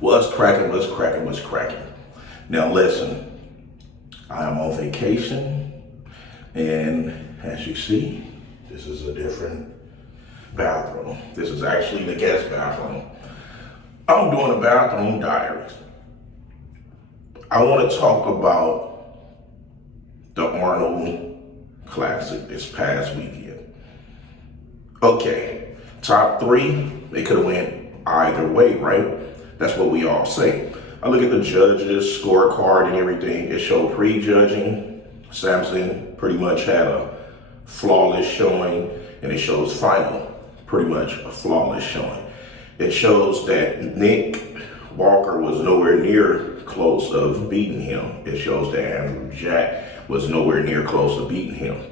What's cracking, what's cracking, what's cracking? Now listen, I am on vacation, and as you see, this is a different bathroom. This is actually the guest bathroom. I'm doing a bathroom diaries. I want to talk about the Arnold Classic this past weekend. Okay, top three, they could have went either way, right? That's what we all say. I look at the judges' scorecard and everything. It showed pre-judging. Samson pretty much had a flawless showing, and it shows final, pretty much a flawless showing. It shows that Nick Walker was nowhere near close of beating him. It shows that Andrew Jack was nowhere near close of beating him.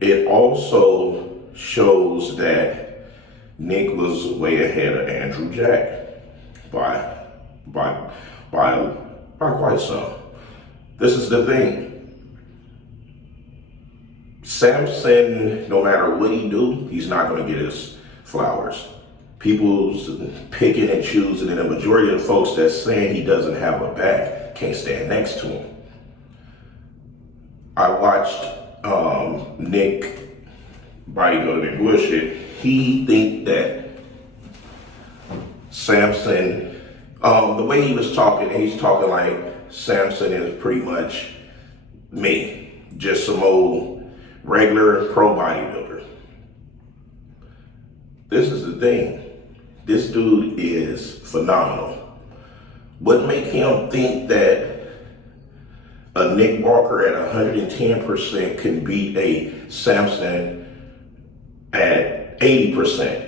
It also shows that Nick was way ahead of Andrew Jack by quite some. This is the thing. Samson, no matter what he do, he's not going to get his flowers. People's picking and choosing, and the majority of the folks that's saying he doesn't have a back can't stand next to him. I watched Nick Bodybuilding and Bullshit. He think that Samson, the way he was talking, he's talking like Samson is pretty much me, just some old regular pro bodybuilder. This is the thing. This dude is phenomenal. What make him think that a Nick Walker at 110% can beat a Samson at 80%?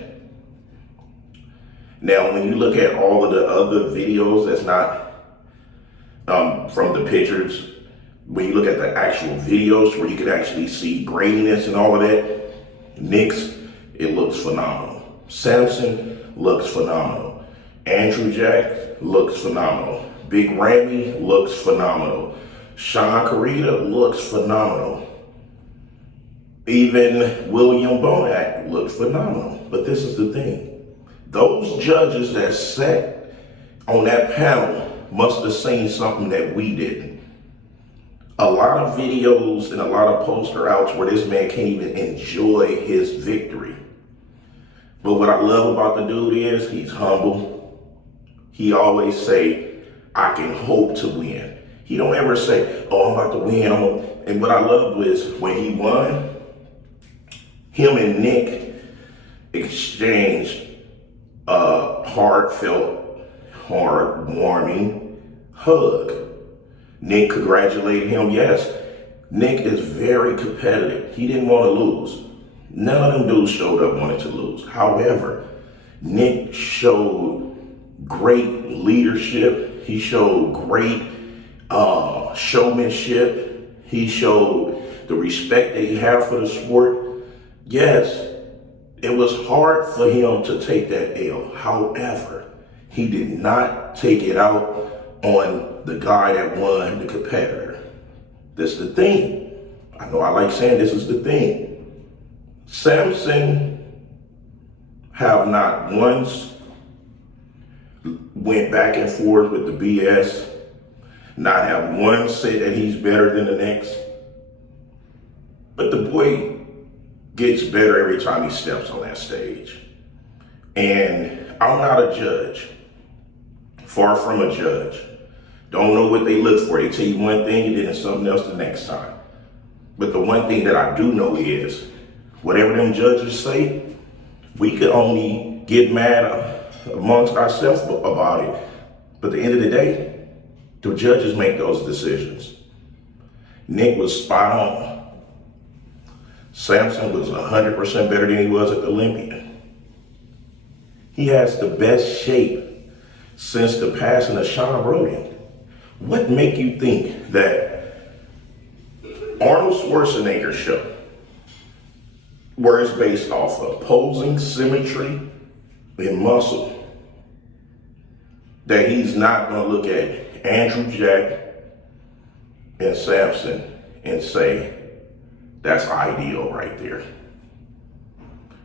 Now, when you look at all of the other videos that's not from the pictures, when you look at the actual videos where you can actually see graininess and all of that, Nick's, it looks phenomenal. Samson looks phenomenal. Andrew Jack looks phenomenal. Big Ramy looks phenomenal. Sean Carita looks phenomenal. Even William Bonac looks phenomenal. But this is the thing. Those judges that sat on that panel must have seen something that we didn't. A lot of videos and a lot of poster outs where this man can't even enjoy his victory. But what I love about the dude is he's humble. He always say, I can hope to win. He don't ever say, oh, I'm about to win. And what I loved was when he won, him and Nick exchanged a heartfelt, heartwarming hug. Nick congratulated him. Yes, Nick is very competitive. He didn't want to lose. None of them dudes showed up wanting to lose. However, Nick showed great leadership. He showed great showmanship. He showed the respect that he had for the sport. Yes, it was hard for him to take that L. However, he did not take it out on the guy that won, the competitor. This is the thing. I know I like saying this is the thing. Samson have not once went back and forth with the BS, not have one said that he's better than the next. But the boy gets better every time he steps on that stage. And I'm not a judge, far from a judge. Don't know what they look for. They tell you one thing and then something else the next time. But the one thing that I do know is, whatever them judges say, we could only get mad amongst ourselves about it. But at the end of the day, the judges make those decisions. Nick was spot on. Samson was 100% better than he was at the Olympia. He has the best shape since the passing of Sean Roden. What make you think that Arnold Schwarzenegger show, where it's based off of posing, symmetry, and muscle, that he's not going to look at Andrew Jack and Samson and say, that's ideal right there?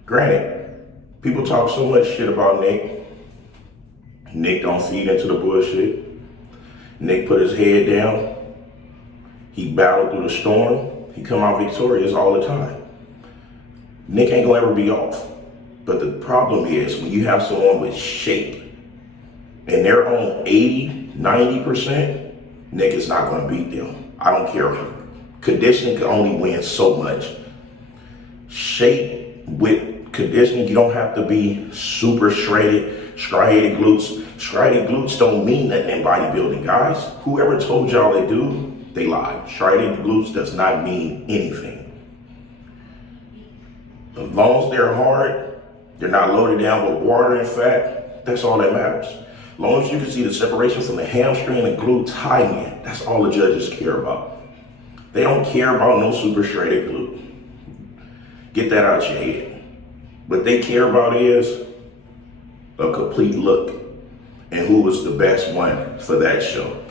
Granted, people talk so much shit about Nick. Nick don't feed into the bullshit. Nick put his head down. He battled through the storm. He come out victorious all the time. Nick ain't gonna ever be off. But the problem is when you have someone with shape and they're on 80, 90%, Nick is not gonna beat them. I don't care. Conditioning can only win so much. Shape with conditioning, you don't have to be super shredded, striated glutes. Striated glutes don't mean nothing in bodybuilding, guys. Whoever told y'all they do, they lie. Striated glutes does not mean anything. As long as they're hard, they're not loaded down with water and fat, that's all that matters. As long as you can see the separation from the hamstring and glute tie-in, that's all the judges care about. They don't care about no super shredded glute. Get that out your head. What they care about is a complete look and who was the best one for that show.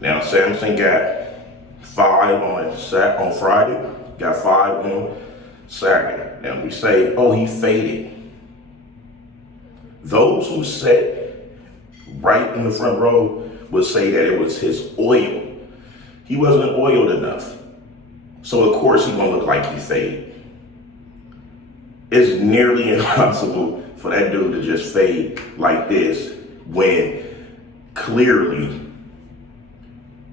Now, Samson got 5 on Friday, got 5 on Saturday. Now we say, oh, he faded. Those who sat right in the front row would say that it was his oil. He wasn't oiled enough. So of course he's gonna look like he faded. It's nearly impossible for that dude to just fade like this when clearly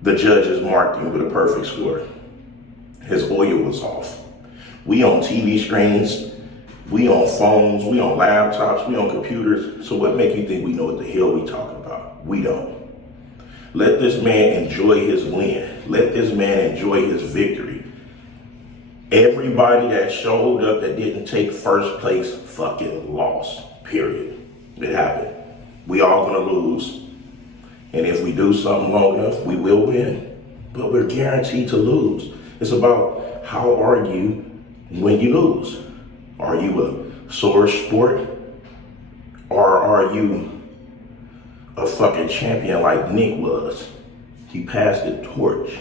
the judges marked him with a perfect score. His oil was off. We on TV screens, we on phones, we on laptops, we on computers. So what make you think we know what the hell we talking about? We don't. Let this man enjoy his win. Let this man enjoy his victory. Everybody that showed up that didn't take first place fucking lost, period. It happened. We all gonna lose. And if we do something long enough, we will win. But we're guaranteed to lose. It's about how are you when you lose. Are you a sore sport? Or are you a fucking champion like Nick was? He passed the torch.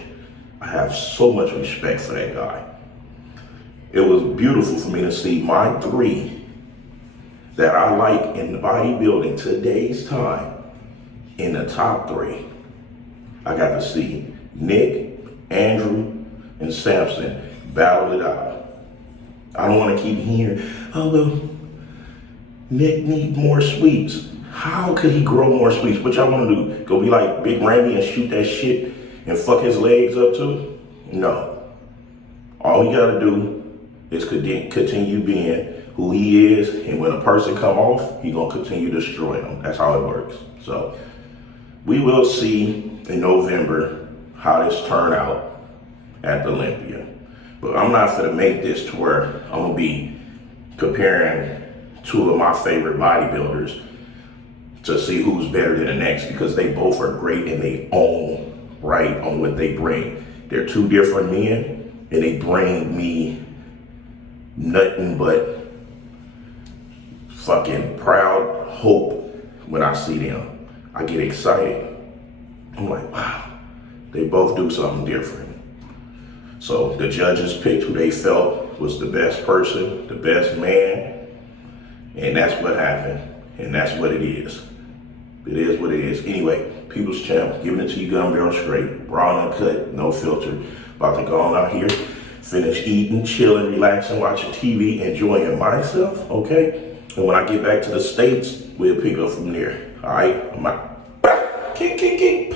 I have so much respect for that guy. It was beautiful for me to see my 3 that I like in the bodybuilding today's time in the top 3. I got to see Nick, Andrew, and Samson battle it out. I don't want to keep hearing, oh, well, Nick needs more sweeps. How could he grow more sweeps? What y'all want to do? Go be like Big Randy and shoot that shit and fuck his legs up too? No. All you got to do is continue being who he is, and when a person come off, he gonna continue destroying them. That's how it works. So we will see in November how this turn out at the Olympia. But I'm not gonna make this to where I'm gonna be comparing 2 of my favorite bodybuilders to see who's better than the next, because they both are great in their own right on what they bring. They're 2 different men, and they bring me nothing but fucking proud hope when I see them. I get excited. I'm like, wow, they both do something different. So the judges picked who they felt was the best person, the best man, and that's what happened, and that's what it is. It is what it is. Anyway, People's Champ, giving it to you gun barrel straight, raw and uncut, no filter. About to go on out here, finish eating, chilling, relaxing, watching TV, enjoying myself, okay? And when I get back to the States, we'll pick up from there, all right? I'm out. Kick.